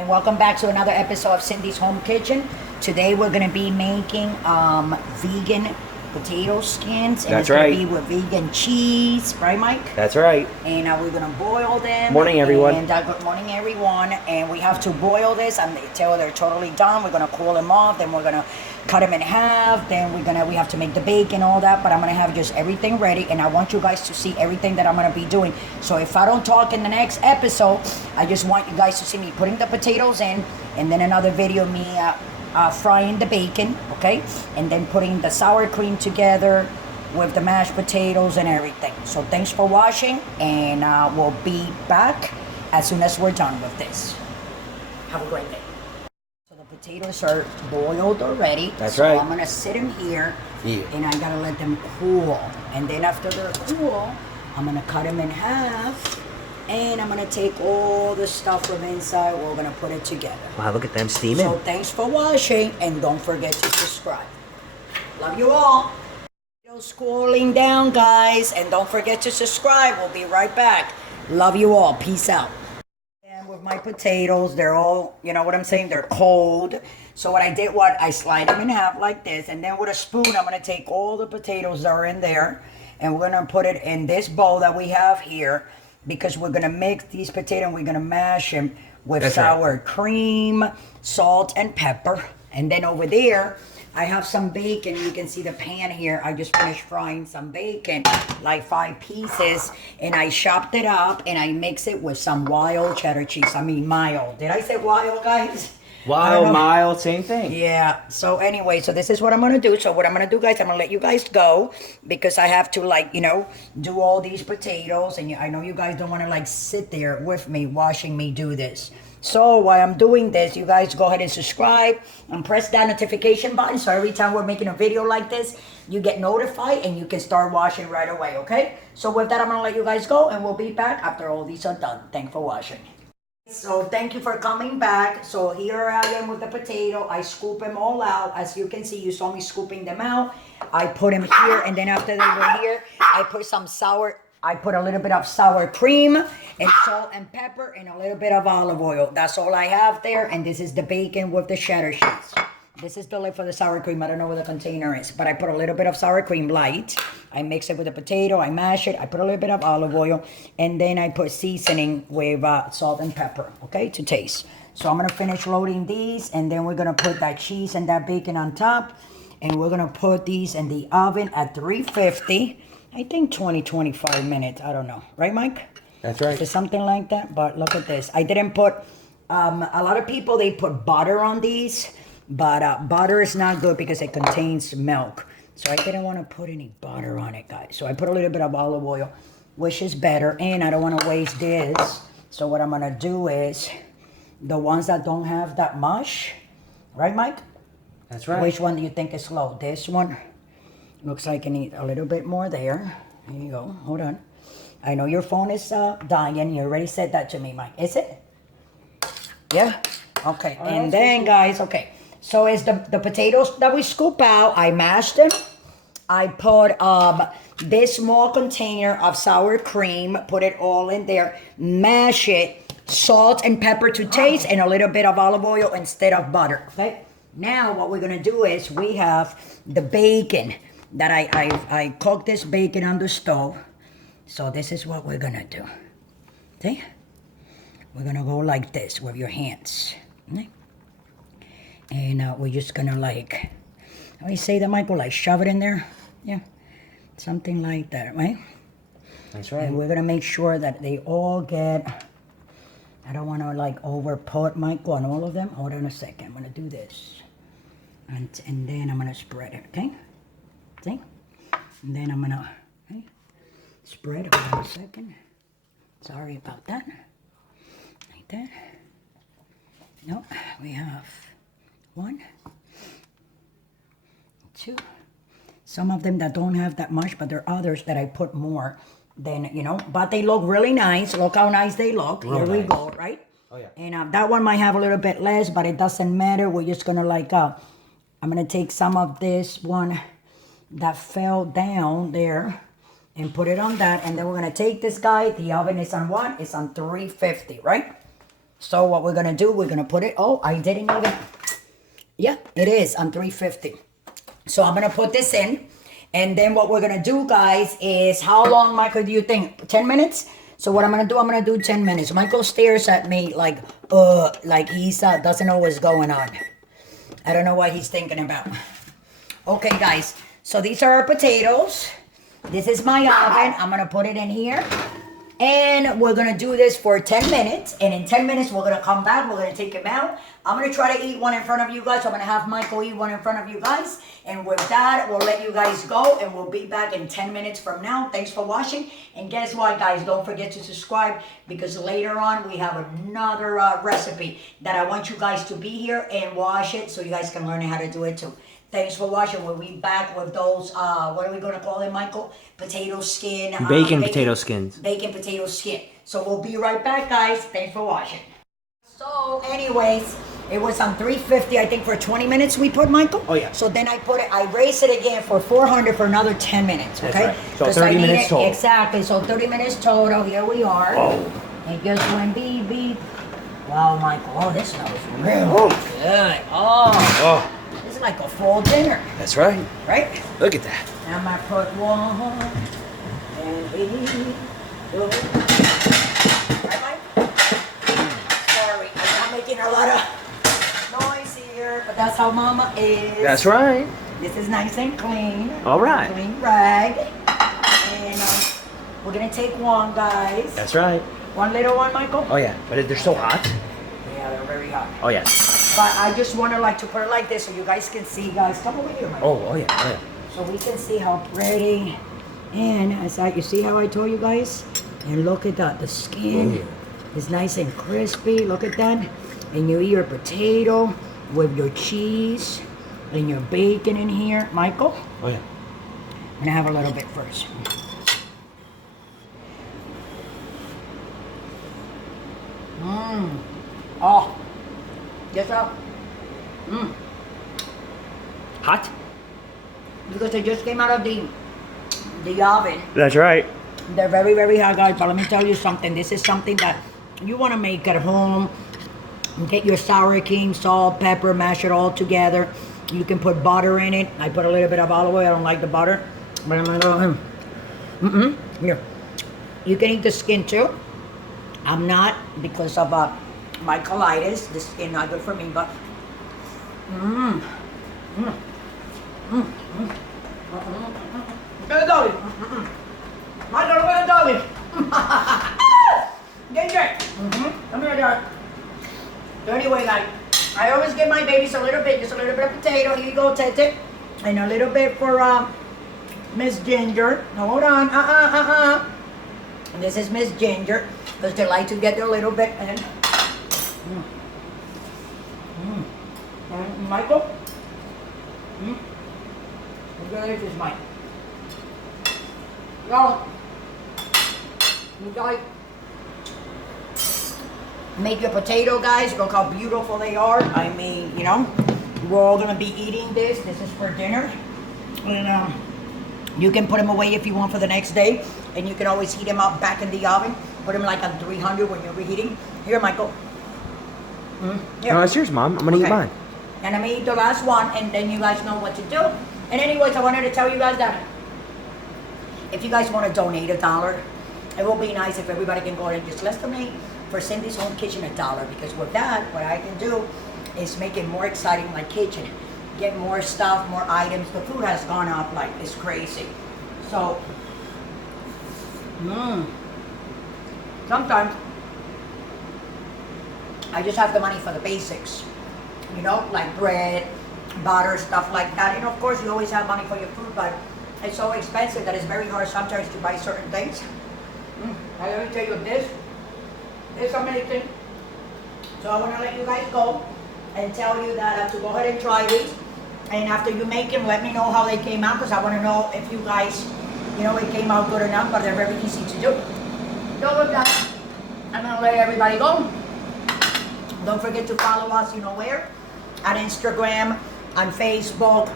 and welcome back to another episode of Cindy's Home Kitchen. Today we're going to be making vegan potato skins, and That's it's right. going to be with vegan cheese, right, Mike? That's right. And we're going to boil them. Morning, everyone. And good morning, everyone. And we have to boil this until they're totally done. We're going to cool them off. Then we're going to cut them in half. Then we have to make the bacon, all that. But I'm going to have just everything ready. And I want you guys to see everything that I'm going to be doing. So if I don't talk in the next episode, I just want you guys to see me putting the potatoes in. And then another video of me frying the bacon, okay? And then putting the sour cream together with the mashed potatoes and everything. So thanks for watching, and we'll be back as soon as we're done with this. Have a great day. So the potatoes are boiled already. That's so right. I'm gonna sit them here, Yeah. and I gotta let them cool. And then after they're cool, I'm gonna cut them in half. And I'm going to take all the stuff from inside. We're going to put it together. Wow, look at them steaming. So thanks for watching. And don't forget to subscribe. Love you all. Still scrolling down, guys. And don't forget to subscribe. We'll be right back. Love you all. Peace out. And with my potatoes, they're all, you know what I'm saying? They're cold. So what I did, I slide them in half like this. And then with a spoon, I'm going to take all the potatoes that are in there. And we're going to put it in this bowl that we have here. Because we're going to mix these potatoes and we're going to mash them with sour cream, salt, and pepper. And then over there, I have some bacon. You can see the pan here. I just finished frying some bacon, like 5 pieces. And I chopped it up and I mix it with some wild cheddar cheese. I mean mild. Did I say wild, guys? Wild, mild, same thing. Yeah. So anyway, so this is what I'm going to do. So what I'm going to do, guys, I'm going to let you guys go because I have to, do all these potatoes. And I know you guys don't want to, sit there with me watching me do this. So while I'm doing this, you guys go ahead and subscribe and press that notification button. So every time we're making a video like this, you get notified and you can start watching right away, okay? So with that, I'm going to let you guys go and we'll be back after all these are done. Thanks for watching. So thank you for coming back. So here I am with the potato. I scoop them all out. As you can see, you saw me scooping them out. I put them here, and then after they were here, I put a little bit of sour cream and salt and pepper and a little bit of olive oil. That's all I have there. And this is the bacon with the cheddar cheese. This is the lid for the sour cream. I don't know where the container is, but I put a little bit of sour cream light. I mix it with the potato. I mash it. I put a little bit of olive oil, and then I put seasoning with salt and pepper, okay, to taste. So I'm going to finish loading these, and then we're going to put that cheese and that bacon on top, and we're going to put these in the oven at 350. I think 20-25 minutes. I don't know. Right, Mike? That's right. It's something like that, but look at this. I didn't put, a lot of people, they put butter on these. But butter is not good because it contains milk. So I didn't want to put any butter on it, guys. So I put a little bit of olive oil, which is better. And I don't want to waste this. So what I'm going to do is the ones that don't have that mush. Right, Mike? That's right. Which one do you think is low? This one looks like it needs a little bit more there. There you go. Hold on. I know your phone is dying. You already said that to me, Mike. Is it? Yeah? Okay. And then, guys, okay. So it's the potatoes that we scoop out. I mashed them. I put this small container of sour cream. Put it all in there. Mash it. Salt and pepper to taste. And a little bit of olive oil instead of butter. Okay. Now what we're going to do is we have the bacon. That I cooked this bacon on the stove. So this is what we're going to do. See? We're going to go like this with your hands. Okay? And we're just gonna how do you say that, Michael? Shove it in there? Yeah, something like that, right? That's right. And we're gonna make sure that they all get, I don't wanna over put, Michael, on all of them. Hold on a second, I'm gonna do this. And then I'm gonna spread it, okay? See? And then I'm gonna spread, hold on a second. Sorry about that. Like that. Nope, we have 1, 2. Some of them that don't have that much, but there are others that I put more than, but they look really nice. Look how nice they look. Here we go, right? Oh, yeah. And that one might have a little bit less, but it doesn't matter. We're just going to I'm going to take some of this one that fell down there and put it on that. And then we're going to take this guy. The oven is on what? It's on 350, right? So what we're gonna do, we're gonna put it, oh, I didn't even, yeah, it is on 350. So I'm gonna put this in. And then what we're gonna do, guys, is how long, Michael, do you think? 10 minutes? So what I'm gonna do 10 minutes. Michael stares at me like he's doesn't know what's going on. I don't know what he's thinking about. Okay, guys, so these are our potatoes. This is my oven. I'm gonna put it in here. And we're gonna do this for 10 minutes. And in 10 minutes, we're gonna come back. We're gonna take him out. I'm gonna try to eat one in front of you guys. I'm gonna have Michael eat one in front of you guys. And with that, we'll let you guys go. And we'll be back in 10 minutes from now. Thanks for watching. And guess what, guys? Don't forget to subscribe, because later on, we have another recipe that I want you guys to be here and watch it so you guys can learn how to do it too. Thanks for watching. We'll be back with those, what are we going to call it, Michael? Potato skin. Bacon potato skins. Bacon potato skin. So we'll be right back, guys. Thanks for watching. So anyways, it was on 350, I think, for 20 minutes we put, Michael. Oh, yeah. So then I raised it again for 400 for another 10 minutes, okay? That's right. So 30 minutes total. Exactly. So 30 minutes total. Here we are. Oh. And just went beep, beep. Wow, Michael. Oh, this smells really good. Oh. This is like a full dinner. That's right. Right? Look at that. I'm gonna put one and eat. Right, Mike? Sorry, I'm not making a lot of noise here, but that's how Mama is. That's right. This is nice and clean. All right. Clean rag. And we're gonna take one, guys. That's right. One little one, Michael? Oh yeah, but they're so hot. Yeah, they're very hot. Oh yeah. But I just want to put it like this so you guys can see, guys. Come over here, Michael. Oh yeah, oh yeah. So we can see how pretty. And you see how I told you guys? And look at that, the skin is nice and crispy. Look at that. And you eat your potato with your cheese and your bacon in here. Michael? Oh yeah. I'm gonna have a little bit first. Mmm. Oh. Yes, sir. Mmm. Hot? Because they just came out of the oven. That's right. They're very, very hot, guys. But let me tell you something. This is something that you want to make at home. Get your sour cream, salt, pepper, mash it all together. You can put butter in it. I put a little bit of olive oil. I don't like the butter. But I'm going to Here. You can eat the skin too. I'm not, because of my colitis. The skin not good for me, but Get it, Dolly. Michael, get it, Dolly. Ginger. Come here, Dolly. So anyway, guys, I always give my babies a little bit, just a little bit of potato. Here you go, Tete. And a little bit for Miss Ginger. No, hold on. And this is Miss Ginger, because they like to get their little bit in. And Michael? Look this, Mike. Y'all, you guys make your potato, guys. Look how beautiful they are. I mean, you know, we're all gonna be eating this. This is for dinner. And you can put them away if you want for the next day. And you can always heat them up back in the oven. Put them like on 300 when you're reheating. Here, Michael. Here. No, it's yours, Mom. I'm gonna eat mine. And I'm gonna eat the last one, and then you guys know what to do. And anyways, I wanted to tell you guys that if you guys want to donate $1, it will be nice if everybody can go ahead and just let's donate for Cindy's Home Kitchen $1. Because with that, what I can do is make it more exciting, my kitchen. Get more stuff, more items. The food has gone up like it's crazy. So, sometimes I just have the money for the basics. You know, like bread, butter, stuff like that. And of course, you always have money for your food, but it's so expensive that it's very hard sometimes to buy certain things. And let me tell you this is amazing. So I want to let you guys go and tell you that I have to go ahead and try these. And after you make them, let me know how they came out, because I want to know if you guys, you know, it came out good enough, but they're very easy to do. So with that, I'm going to let everybody go. Don't forget to follow us, you know where? On Instagram, on Facebook,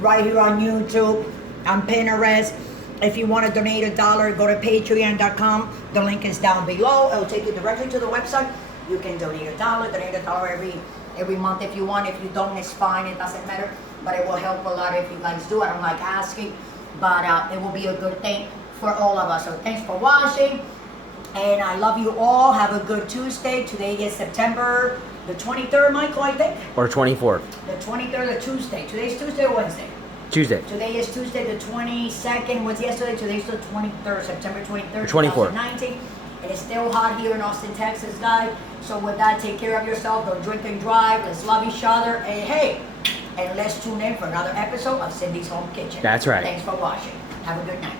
right here on YouTube, on Pinterest. If you want to donate $1, go to patreon.com. The link is down below. It'll take you directly to the website. You can donate donate $1 every month if you want. If you don't, it's fine. It doesn't matter. But it will help a lot if you guys do. I don't like asking, but it will be a good thing for all of us. So thanks for watching, and I love you all. Have a good Tuesday. Today is September the 23rd, Michael, I think. Or 24th. The 23rd of Tuesday. Today's Tuesday or Wednesday? Tuesday. Today is Tuesday the 22nd. What's yesterday? Today's the 23rd, September 23rd, 24th. 2019. It is still hot here in Austin, Texas, guys. So with that, take care of yourself. Don't drink and drive. Let's love each other. And hey, and let's tune in for another episode of Cindy's Home Kitchen. That's right. Thanks for watching. Have a good night.